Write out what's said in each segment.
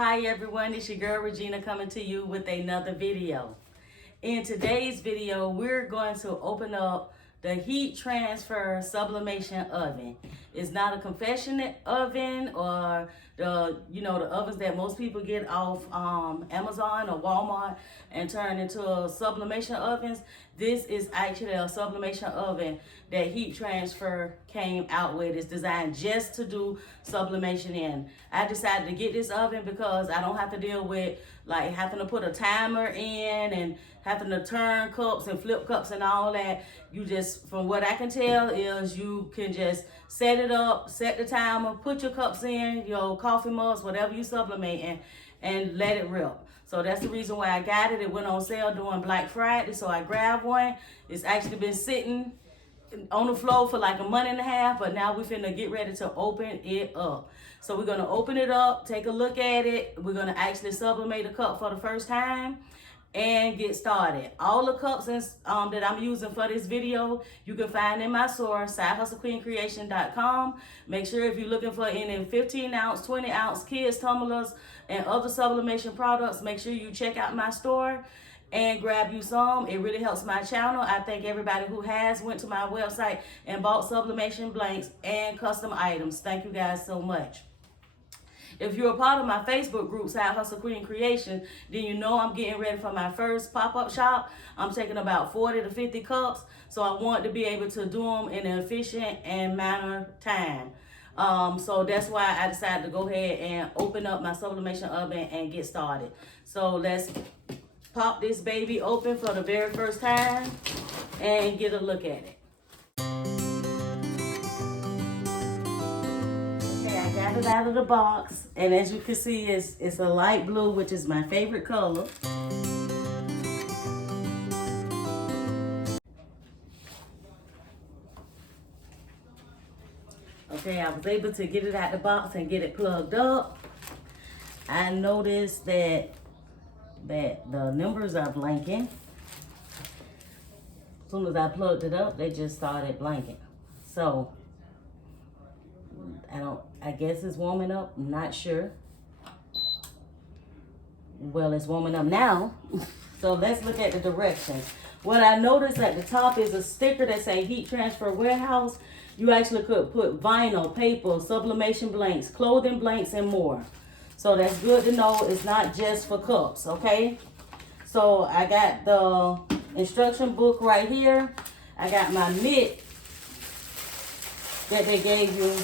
Hi everyone, it's your girl Regina coming to you with another video. In today's video, we're going to open up the Heat Transfer Sublimation Oven. It's not a confection oven or the ovens that most people get off Amazon or Walmart and turn into sublimation ovens. This is actually a sublimation oven that Heat Transfer came out with. It's designed just to do sublimation in. I decided to get this oven because I don't have to deal with like having to put a timer in and having to turn cups and flip cups and all that. You just, from what I can tell, is you can just set it up, set the timer, put your cups in, your coffee mugs, whatever you sublimating, and let it rip. So that's the reason why I got it. It went on sale during Black Friday, so I grabbed one. It's actually been sitting on the floor for like a month and a half, but now we're finna get ready to open it up. So we're gonna open it up, take a look at it. We're gonna actually sublimate a cup for the first time and get started. All the cups that I'm using for this video, you can find in my store, sidehustlequeencreation.com. Make sure if you're looking for any 15 ounce, 20 ounce kids tumblers and other sublimation products, make sure you check out my store and grab you some. It really helps my channel. I thank everybody who has went to my website and bought sublimation blanks and custom items. Thank you guys so much. If you're a part of my Facebook group, Side Hustle Queen Creation, then you know I'm getting ready for my first pop-up shop. I'm taking about 40 to 50 cups, so I want to be able to do them in an efficient and manner time. So that's why I decided to go ahead and open up my sublimation oven and get started. So let's pop this baby open for the very first time and get a look at it. I got it out of the box, and as you can see, it's a light blue, which is my favorite color. Okay, I was able to get it out the box and get it plugged up. I noticed that the numbers are blanking. As soon as I plugged it up, they just started blanking. So I guess it's warming up. I'm not sure. Well, it's warming up now. So let's look at the directions. What I noticed at the top is a sticker that say Heat Transfer Warehouse. You actually could put vinyl, paper, sublimation blanks, clothing blanks, and more. So that's good to know. It's not just for cups, okay? So I got the instruction book right here. I got my mitt that they gave you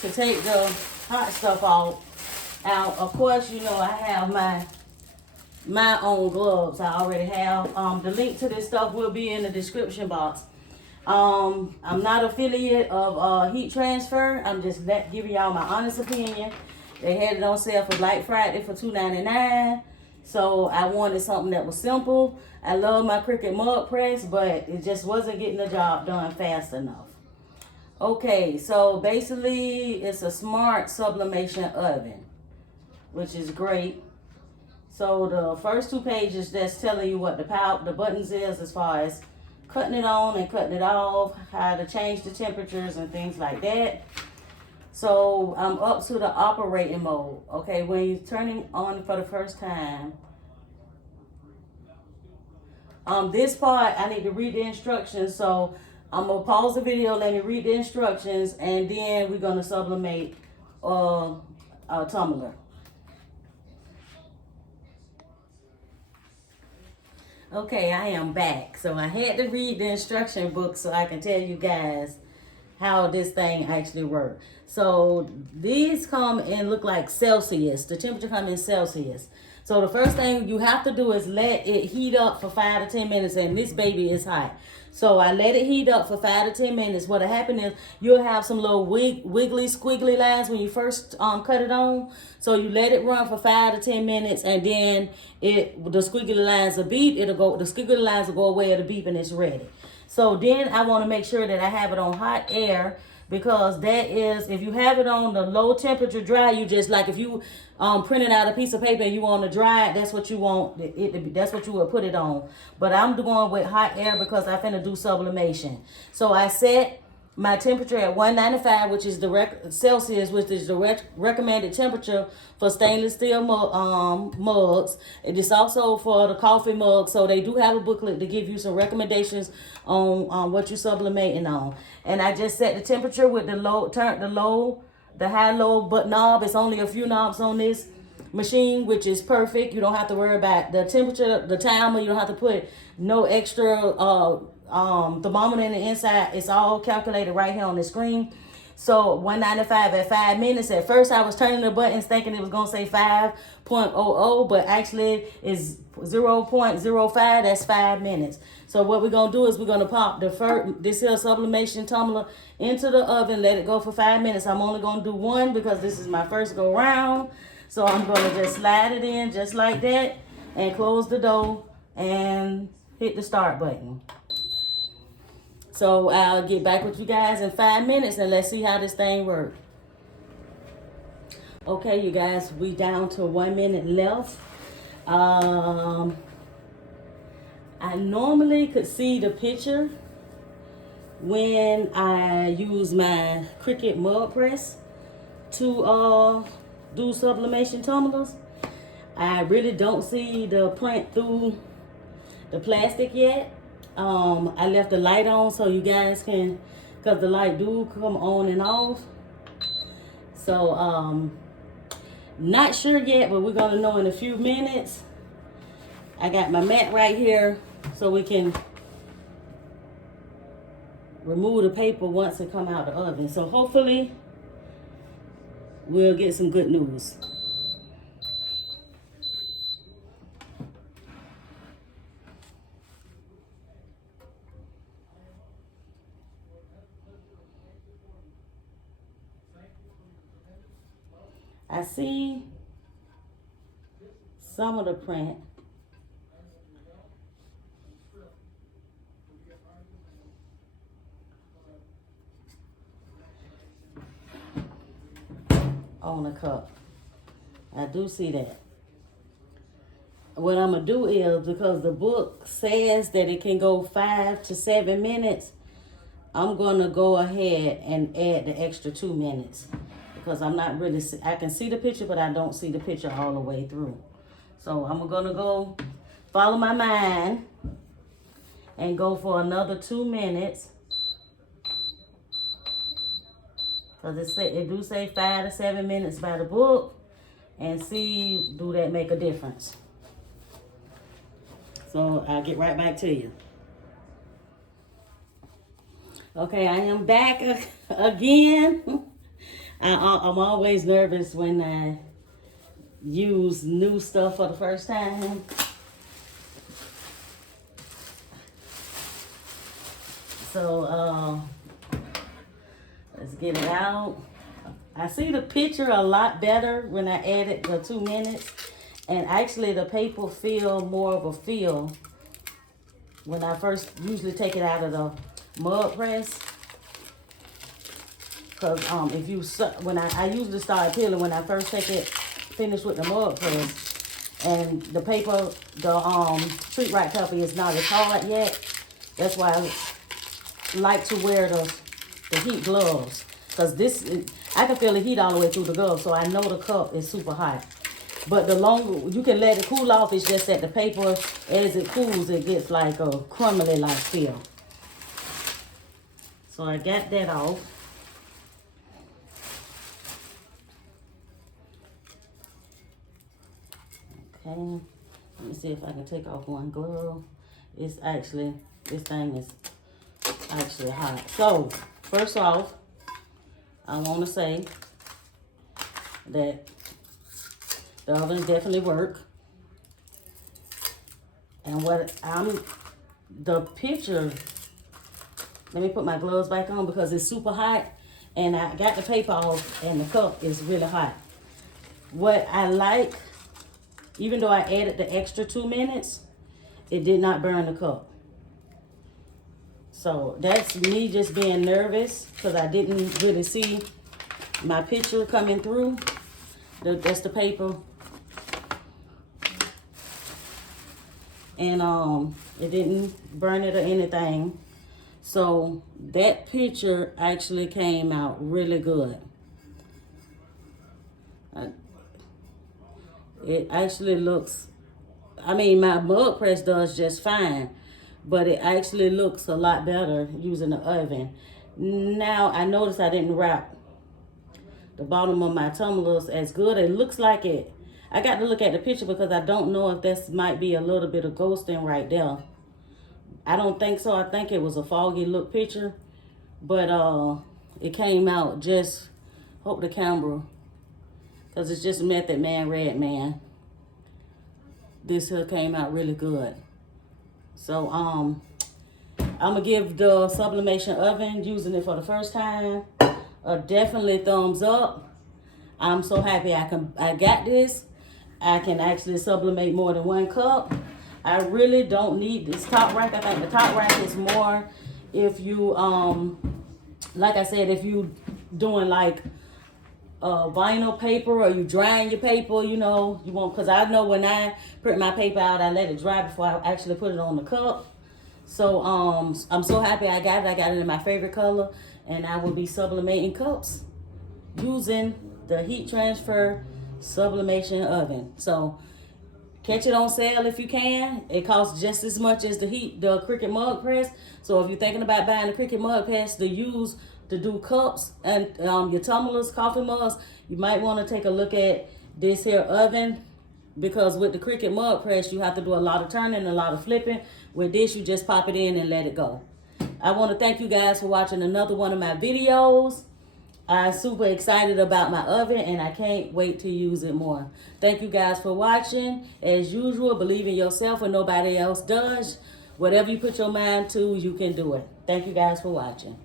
to take the hot stuff out. Of course, you know I have my own gloves. I already have. The link to this stuff will be in the description box. I'm not affiliate of Heat Transfer. I'm just giving y'all my honest opinion. They had it on sale for Black Friday for $2.99. So I wanted something that was simple. I love my Cricut mug press, but it just wasn't getting the job done fast enough. Okay, so basically it's a smart sublimation oven, which is great. So the first two pages, that's telling you what the buttons is as far as cutting it on and cutting it off, how to change the temperatures and things like that. So I'm up to the operating mode. Okay, when you're turning on for the first time, this part I need to read the instructions. So I'm gonna pause the video, let me read the instructions, and then we're gonna sublimate a tumbler. Okay, I am back. So I had to read the instruction book so I can tell you guys how this thing actually works. So these come and look like Celsius. The temperature comes in Celsius. So the first thing you have to do is let it heat up for 5 to 10 minutes, and this baby is hot. So I let it heat up for 5 to 10 minutes. What'll happen is you'll have some little wiggly, squiggly lines when you first cut it on. So you let it run for 5 to 10 minutes, and then the squiggly lines will beep. The squiggly lines will go away, it'll beep, and it's ready. So then I want to make sure that I have it on hot air, because that is, if you have it on the low temperature dry, you just like if you printed out a piece of paper and you want to dry it, that's what you want it to be, that's what you would put it on. But I'm going with hot air because I'm finna do sublimation. So I set my temperature at 195, which is the Celsius, which is the recommended temperature for stainless steel mugs. It is also for the coffee mug, so they do have a booklet to give you some recommendations on what you're sublimating on. And I just set the temperature with the high-low but knob. It's only a few knobs on this machine, which is perfect. You don't have to worry about the temperature, the timer. You don't have to put no extra thermometer in the inside. It's all calculated right here on the screen. So 195 at 5 minutes. At first I was turning the buttons thinking it was gonna say 5.00, but actually it's 0.05. That's 5 minutes. So what we're gonna do is we're gonna pop this here sublimation tumbler into the oven, let it go for 5 minutes. I'm only gonna do one because this is my first go round. So I'm gonna just slide it in just like that and close the door and hit the start button. So I'll get back with you guys in 5 minutes and let's see how this thing works. Okay, you guys, we down to 1 minute left. I normally could see the picture when I use my Cricut mug press to do sublimation tumblers. I really don't see the print through the plastic yet. I left the light on so you guys can, because the light do come on and off. So not sure yet, but we're gonna know in a few minutes. I got my mat right here so we can remove the paper once it come out the oven. So hopefully we'll get some good news. I see some of the print. On the cup. I do see that. What I'm going to do is, because the book says that it can go 5 to 7 minutes, I'm going to go ahead and add the extra 2 minutes. Because I'm not really, I can see the picture, but I don't see the picture all the way through. So I'm going to go follow my mind and go for another 2 minutes. Because it do say 5 to 7 minutes by the book. And see, do that make a difference? So I'll get right back to you. Okay, I am back again. I'm always nervous when I use new stuff for the first time. So let's get it out. I see the picture a lot better when I added the 2 minutes. And actually the paper feel more of a feel when I first usually take it out of the mug press. Because when I usually start peeling when I first finish with the mug press, and the paper, the treat right paper is not as hard yet. That's why I like to wear the heat gloves, because I can feel the heat all the way through the glove, so I know the cup is super hot. But the longer you can let it cool off, it's just that the paper, as it cools, it gets like a crumbly like feel. So I got that off. Okay, let me see if I can take off one glove. This thing is actually hot. So, first off, I want to say that the oven definitely work. And the picture, let me put my gloves back on because it's super hot. And I got the paper off and the cup is really hot. What I like, even though I added the extra 2 minutes, it did not burn the cup. So that's me just being nervous because I didn't really see my picture coming through. That's the paper. And it didn't burn it or anything. So that picture actually came out really good. It actually looks, I mean, my mug press does just fine, but it actually looks a lot better using the oven. Now, I noticed I didn't wrap the bottom of my tumblers as good. It looks like it. I got to look at the picture because I don't know if this might be a little bit of ghosting right there. I don't think so. I think it was a foggy look picture, but it came out just, hope the camera, because it's just Method Man, Red Man. This here came out really good. So I'm gonna give the sublimation oven, using it for the first time, a definitely thumbs up. I'm so happy I got this. I can actually sublimate more than 1 cup. I really don't need this top rack. I think the top rack is more if you like I said, if you doing like vinyl paper, or you drying your paper, you know, you want, because I know when I print my paper out, I let it dry before I actually put it on the cup. So I'm so happy I got it. I got it in my favorite color, and I will be sublimating cups using the Heat Transfer Sublimation Oven. So catch it on sale if you can. It costs just as much as the Cricut mug press. So if you're thinking about buying the Cricut mug press to use to do cups and your tumblers, coffee mugs, you might want to take a look at this here oven, because with the Cricut mug press, you have to do a lot of turning, a lot of flipping. With this, you just pop it in and let it go. I want to thank you guys for watching another one of my videos. I'm super excited about my oven, and I can't wait to use it more. Thank you guys for watching. As usual, believe in yourself when nobody else does. Whatever you put your mind to, you can do it. Thank you guys for watching.